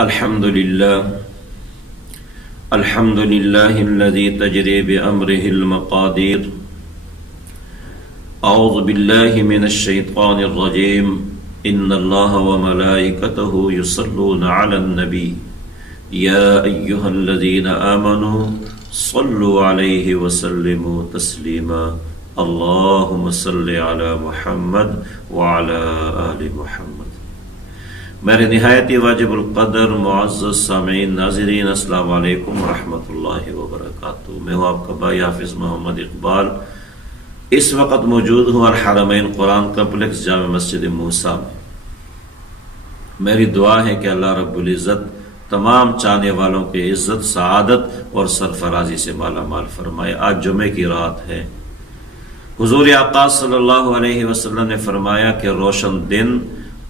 الحمد لله الذي تجري بأمره المقادير. أعوذ بالله من الشيطان الرجيم. إن الله وملائكته يصلون على النبي يا أيها الذين آمنوا صلوا عليه وسلموا تسليما. اللهم صل على محمد وعلى آل محمد. میرے نہایت واجب القدر معزز سامعین ناظرین، السلام علیکم ورحمۃ اللہ وبرکاتہ. میں ہوں آپ کا بھائی حافظ محمد اقبال. اس وقت موجود ہوں الحرمین قرآن کمپلیکس جامع مسجد موسیٰ میں. میری دعا ہے کہ اللہ رب العزت تمام چاہنے والوں کے عزت، سعادت اور سرفرازی سے مالا مال فرمائے. آج جمعے کی رات ہے. حضور آقا صلی اللہ علیہ وسلم نے فرمایا کہ روشن دن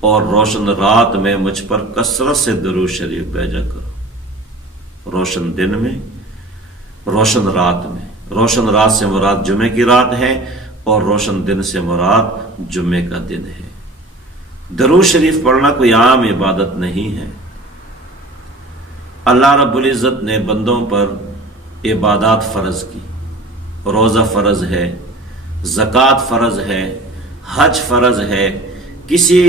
اور روشن رات میں مجھ پر کثرت سے درود شریف بھیجا کرو. روشن دن میں، روشن رات میں. روشن رات سے مراد جمعے کی رات ہے اور روشن دن سے مراد جمعے کا دن ہے. درود شریف پڑھنا کوئی عام عبادت نہیں ہے. اللہ رب العزت نے بندوں پر عبادات فرض کی. روزہ فرض ہے، زکوٰۃ فرض ہے، حج فرض ہے. کسی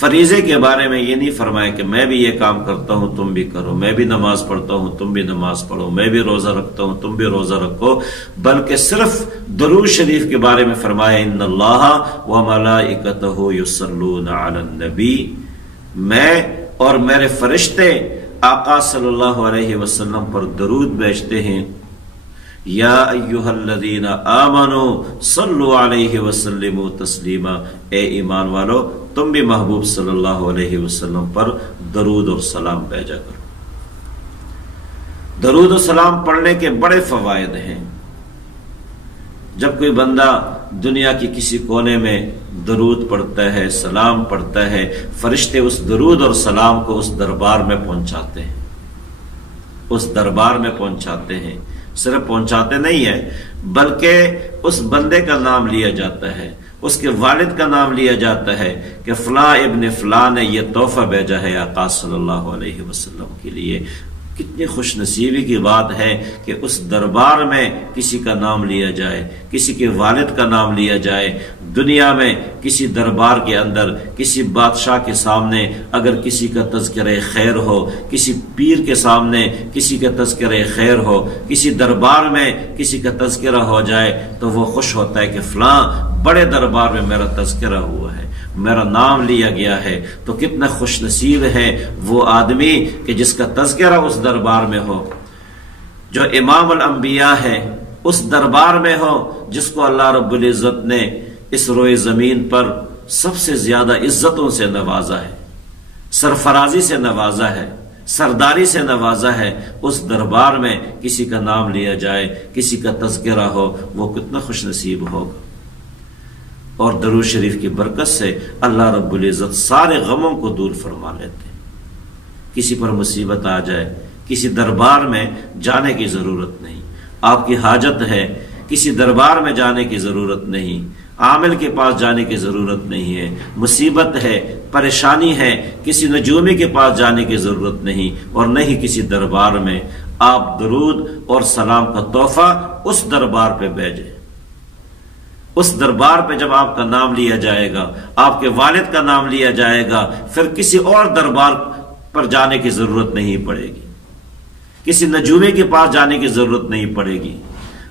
فریضے کے بارے میں یہ نہیں فرمایا کہ میں بھی یہ کام کرتا ہوں تم بھی کرو، میں بھی نماز پڑھتا ہوں تم بھی نماز پڑھو، میں بھی روزہ رکھتا ہوں تم بھی روزہ رکھو، بلکہ صرف درود شریف کے بارے میں فرمایا ان اللہ وملائکتہ یصلون علی النبی. میں اور میرے فرشتے آقا صلی اللہ علیہ وسلم پر درود بھیجتے ہیں. یا ایھا الذین آمنوا صلوا علیہ وسلموا تسلیما. اے ایمان والو، تم بھی محبوب صلی اللہ علیہ وسلم پر درود اور سلام بھیجا کرو. درود و سلام پڑھنے کے بڑے فوائد ہیں. جب کوئی بندہ دنیا کی کسی کونے میں درود پڑھتا ہے، سلام پڑھتا ہے، فرشتے اس درود اور سلام کو اس دربار میں پہنچاتے ہیں. اس دربار میں پہنچاتے ہیں. صرف پہنچاتے نہیں ہیں بلکہ اس بندے کا نام لیا جاتا ہے، اس کے والد کا نام لیا جاتا ہے کہ فلاں ابن فلاں نے یہ تحفہ بھیجا ہے آقا صلی اللہ علیہ وسلم کے لیے. کتنی خوش نصیبی کی بات ہے کہ اس دربار میں کسی کا نام لیا جائے، کسی کے والد کا نام لیا جائے. دنیا میں کسی دربار کے اندر کسی بادشاہ کے سامنے اگر کسی کا تذکرہ خیر ہو، کسی پیر کے سامنے کسی کا تذکرہ خیر ہو، کسی دربار میں کسی کا تذکرہ ہو جائے تو وہ خوش ہوتا ہے کہ فلاں بڑے دربار میں میرا تذکرہ ہوا ہے، میرا نام لیا گیا ہے. تو کتنا خوش نصیب ہے وہ آدمی کہ جس کا تذکرہ اس دربار میں ہو. جو امام الانبیاء ہے اس دربار میں ہو، جس کو اللہ رب العزت نے اس روئے زمین پر سب سے زیادہ عزتوں سے نوازا ہے، سرفرازی سے نوازا ہے، سرداری سے نوازا ہے. اس دربار میں کسی کا نام لیا جائے، کسی کا تذکرہ ہو، وہ کتنا خوش نصیب ہوگا. اور درود شریف کی برکت سے اللہ رب العزت سارے غموں کو دور فرما لیتے ہیں. کسی پر مصیبت آ جائے، کسی دربار میں جانے کی ضرورت نہیں. آپ کی حاجت ہے، کسی دربار میں جانے کی ضرورت نہیں، عامل کے پاس جانے کی ضرورت نہیں ہے. مصیبت ہے، پریشانی ہے، کسی نجومی کے پاس جانے کی ضرورت نہیں، اور نہ ہی کسی دربار میں. آپ درود اور سلام کا تحفہ اس دربار پہ بھیجیں. اس دربار پہ جب آپ کا نام لیا جائے گا، آپ کے والد کا نام لیا جائے گا، پھر کسی اور دربار پر جانے کی ضرورت نہیں پڑے گی، کسی نجومی کے پاس جانے کی ضرورت نہیں پڑے گی،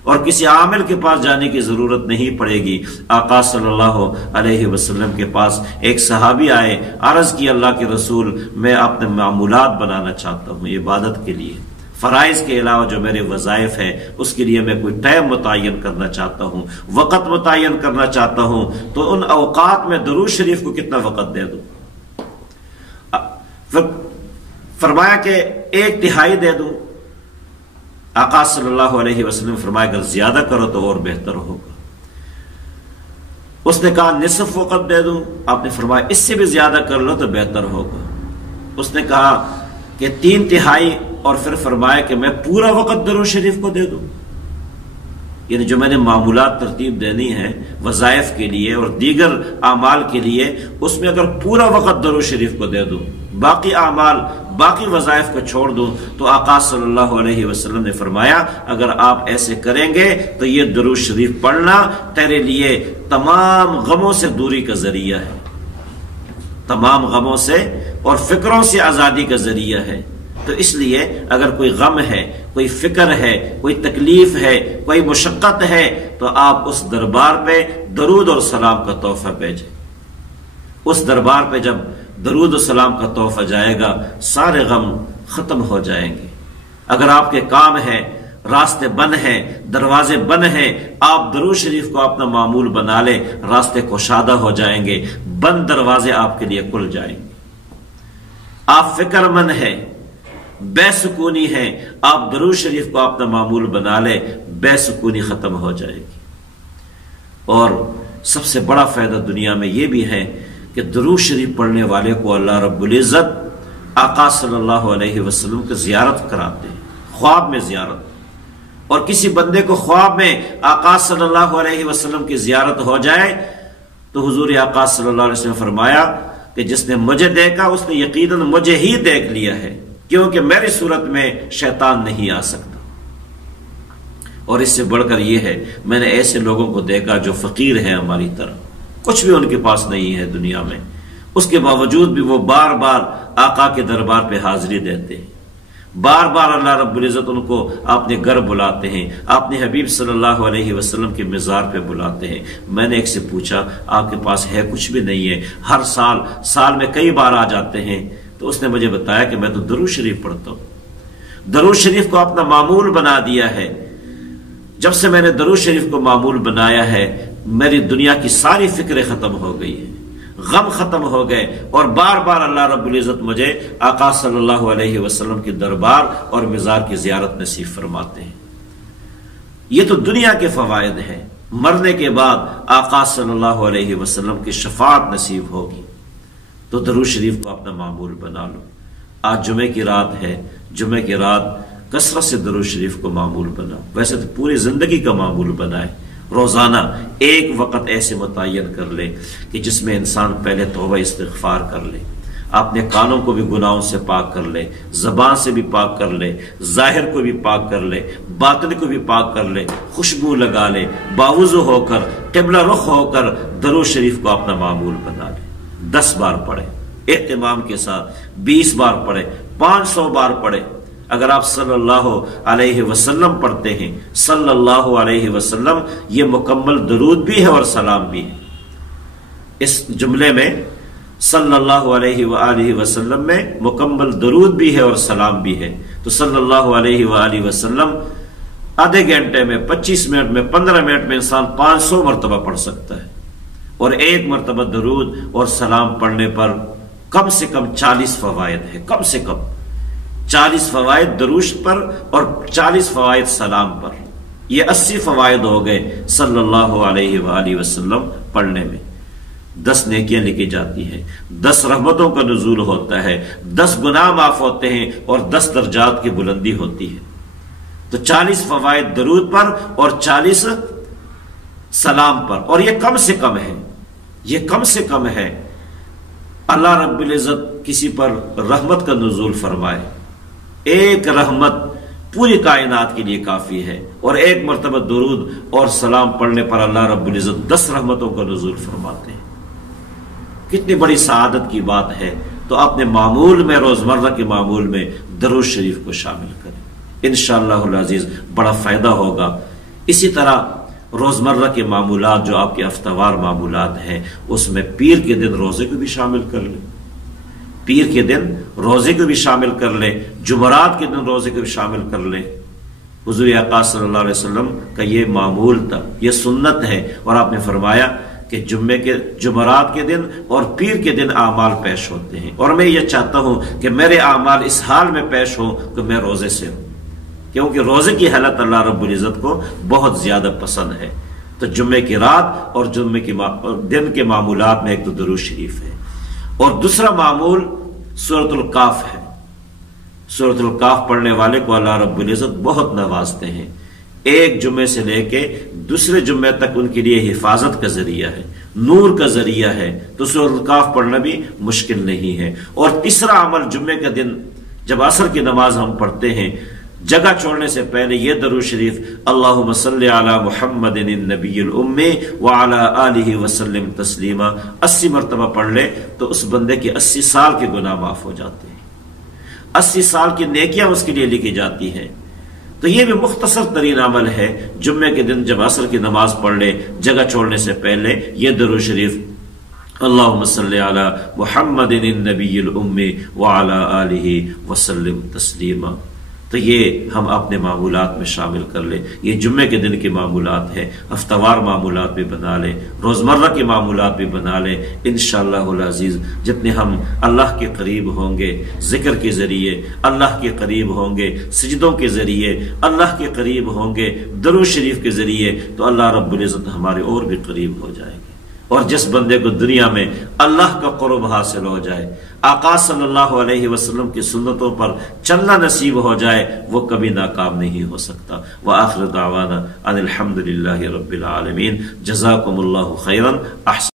اور کسی عامل کے پاس جانے کی ضرورت نہیں پڑے گی. آقا صلی اللہ علیہ وسلم کے پاس ایک صحابی آئے، عرض کی اللہ کے رسول میں اپنے معمولات بنانا چاہتا ہوں عبادت کے لیے، فرائض کے علاوہ جو میرے وظائف ہے اس کے لیے میں کوئی ٹائم متعین کرنا چاہتا ہوں، وقت متعین کرنا چاہتا ہوں، تو ان اوقات میں درود شریف کو کتنا وقت دے دوں؟ فرمایا کہ 1/3 دے دوں. آقا صلی اللہ علیہ وسلم فرمایا اگر زیادہ کرو تو اور بہتر ہوگا. اس نے کہا نصف وقت دے دوں. آپ نے فرمایا اس سے بھی زیادہ کر لو تو بہتر ہوگا. اس نے کہا کہ 3/3، اور پھر فرمایا کہ میں پورا وقت درود شریف کو دے دوں. یعنی جو میں نے معمولات ترتیب دینی ہے وظائف کے لیے اور دیگر اعمال کے لیے، اس میں اگر پورا وقت درود شریف کو دے دوں، باقی اعمال باقی وظائف کو چھوڑ دوں، تو آقا صلی اللہ علیہ وسلم نے فرمایا اگر آپ ایسے کریں گے تو یہ درود شریف پڑھنا تیرے لیے تمام غموں سے دوری کا ذریعہ ہے، تمام غموں سے اور فکروں سے آزادی کا ذریعہ ہے۔ تو اس لیے اگر کوئی غم ہے، کوئی فکر ہے، کوئی تکلیف ہے، کوئی مشقت ہے، تو آپ اس دربار پہ درود اور سلام کا تحفہ بھیجیں۔ اس دربار پہ جب درود و سلام کا تحفہ جائے گا سارے غم ختم ہو جائیں گے۔ اگر آپ کے کام ہیں، راستے بند ہیں، دروازے بند ہیں، آپ درود شریف کو اپنا معمول بنا لیں، راستے کشادہ ہو جائیں گے، بند دروازے آپ کے لیے کھل جائیں گے۔ آپ فکر مند ہیں، بے سکونی ہے، آپ درود شریف کو اپنا معمول بنا لے، بے سکونی ختم ہو جائے گی۔ اور سب سے بڑا فائدہ دنیا میں یہ بھی ہے کہ درود شریف پڑھنے والے کو اللہ رب العزت آقا صلی اللہ علیہ وسلم کی زیارت کراتے ہیں، خواب میں زیارت۔ اور کسی بندے کو خواب میں آقا صلی اللہ علیہ وسلم کی زیارت ہو جائے تو حضور آقا صلی اللہ علیہ وسلم نے فرمایا کہ جس نے مجھے دیکھا اس نے یقیناً مجھے ہی دیکھ لیا ہے، کیونکہ میری صورت میں شیطان نہیں آ سکتا۔ اور اس سے بڑھ کر یہ ہے، میں نے ایسے لوگوں کو دیکھا جو فقیر ہیں ہماری طرح، کچھ بھی ان کے پاس نہیں ہے دنیا میں، اس کے باوجود بھی وہ بار بار آقا کے دربار پہ حاضری دیتے ہیں، بار بار اللہ رب العزت ان کو اپنے گھر بلاتے ہیں، اپنے حبیب صلی اللہ علیہ وسلم کے مزار پہ بلاتے ہیں۔ میں نے ایک سے پوچھا آپ کے پاس ہے؟ کچھ بھی نہیں ہے، ہر سال میں کئی بار آ جاتے ہیں۔ تو اس نے مجھے بتایا کہ میں تو درود شریف پڑھتا ہوں، درود شریف کو اپنا معمول بنا دیا ہے۔ جب سے میں نے درود شریف کو معمول بنایا ہے میری دنیا کی ساری فکریں ختم ہو گئی ہیں، غم ختم ہو گئے، اور بار بار اللہ رب العزت مجھے آقا صلی اللہ علیہ وسلم کے دربار اور مزار کی زیارت نصیب فرماتے ہیں۔ یہ تو دنیا کے فوائد ہیں، مرنے کے بعد آقا صلی اللہ علیہ وسلم کی شفاعت نصیب ہوگی۔ تو درود شریف کو اپنا معمول بنا لو۔ آج جمعے کی رات ہے، جمعے کی رات کثرت سے درود شریف کو معمول بناؤ، ویسے تو پوری زندگی کا معمول بنائے۔ روزانہ ایک وقت ایسے متعین کر لے کہ جس میں انسان پہلے توبہ استغفار کر لے، اپنے کانوں کو بھی گناہوں سے پاک کر لے، زبان سے بھی پاک کر لے، ظاہر کو بھی پاک کر لے، باطن کو بھی پاک کر لے، خوشبو لگا لے، باوضو ہو کر قبلہ رخ ہو کر درود شریف کو اپنا معمول بنا لے۔ 10 بار پڑھے اہتمام کے ساتھ، 20 بار پڑھے، 500 بار پڑھے۔ اگر آپ صلی اللہ علیہ وسلم پڑھتے ہیں، صلی اللہ علیہ وسلم، یہ مکمل درود بھی ہے اور سلام بھی ہے۔ اس جملے میں صلی اللہ علیہ وآلہ وسلم میں مکمل درود بھی ہے اور سلام بھی ہے۔ تو صلی اللہ علیہ وآلہ وسلم آدھے گھنٹے میں، 25 منٹ میں، 15 منٹ میں انسان 500 مرتبہ پڑھ سکتا ہے۔ اور ایک مرتبہ درود اور سلام پڑھنے پر کم سے کم 40 فوائد ہے، کم سے کم 40 فوائد درود پر اور 40 فوائد سلام پر، یہ 80 فوائد ہو گئے صلی اللہ علیہ وآلہ وسلم پڑھنے میں۔ 10 نیکیاں لکھی جاتی ہیں، 10 رحمتوں کا نزول ہوتا ہے، 10 گناہ معاف ہوتے ہیں اور 10 درجات کی بلندی ہوتی ہے۔ تو 40 فوائد درود پر اور 40 سلام پر، اور یہ کم سے کم ہے، یہ کم سے کم ہے۔ اللہ رب العزت کسی پر رحمت کا نزول فرمائے، ایک رحمت پوری کائنات کے لیے کافی ہے، اور ایک مرتبہ درود اور سلام پڑھنے پر اللہ رب العزت 10 رحمتوں کا نزول فرماتے ہیں۔ کتنی بڑی سعادت کی بات ہے۔ تو اپنے معمول میں، روزمرہ کے معمول میں درود شریف کو شامل کریں، انشاءاللہ العزیز بڑا فائدہ ہوگا۔ اسی طرح روزمرہ کے معمولات جو آپ کے ہفتہ وار معمولات ہیں، اس میں پیر کے دن روزے کو بھی شامل کر لیں، پیر کے دن روزے کو بھی شامل کر لیں، جمعرات کے دن روزے کو بھی شامل کر لیں۔ حضور آقا صلی اللہ علیہ وسلم کا یہ معمول تھا، یہ سنت ہے، اور آپ نے فرمایا کہ جمعرات کے دن اور پیر کے دن اعمال پیش ہوتے ہیں، اور میں یہ چاہتا ہوں کہ میرے اعمال اس حال میں پیش ہوں کہ میں روزے سے ہوں، کیونکہ روزے کی حالت اللہ رب العزت کو بہت زیادہ پسند ہے۔ تو جمعے کی رات اور جمعے کے دن کے معمولات میں ایک تو درود شریف ہے، اور دوسرا معمول سورۃ الکاف ہے۔ سورۃ الکاف پڑھنے والے کو اللہ رب العزت بہت نوازتے ہیں، ایک جمعے سے لے کے دوسرے جمعے تک ان کے لیے حفاظت کا ذریعہ ہے، نور کا ذریعہ ہے۔ تو سورۃ الکاف پڑھنا بھی مشکل نہیں ہے۔ اور تیسرا عمل جمعے کے دن جب عصر کی نماز ہم پڑھتے ہیں جگہ چھوڑنے سے پہلے یہ درود شریف اللہم صلی علی محمد النبی الامی وعلی آلہ وسلم تسلیما 80 مرتبہ پڑھ لے تو اس بندے کے 80 سال کے گناہ معاف ہو جاتے ہیں، 80 سال کی نیکیاں اس کے لیے لکھی جاتی ہیں۔ تو یہ بھی مختصر ترین عمل ہے، جمعے کے دن جب عصر کی نماز پڑھ لے جگہ چھوڑنے سے پہلے یہ درود شریف اللہم صلی علی محمد النبی الامی وعلی آلہ وسلم تسلیما۔ تو یہ ہم اپنے معمولات میں شامل کر لیں، یہ جمعے کے دن کی معمولات ہے، ہفتہ وار معمولات بھی بنا لیں، روزمرہ کی معمولات بھی بنا لیں۔ انشاءاللہ العزیز جتنے ہم اللہ کے قریب ہوں گے ذکر کے ذریعے، اللہ کے قریب ہوں گے سجدوں کے ذریعے، اللہ کے قریب ہوں گے درود شریف کے ذریعے، تو اللہ رب العزت ہمارے اور بھی قریب ہو جائیں گے۔ اور جس بندے کو دنیا میں اللہ کا قرب حاصل ہو جائے، آقا صلی اللہ علیہ وسلم کی سنتوں پر چلنا نصیب ہو جائے، وہ کبھی ناکام نہیں ہو سکتا۔ وآخر دعوانا ان الحمد للہ رب العالمین۔ جزاکم اللہ خیرا۔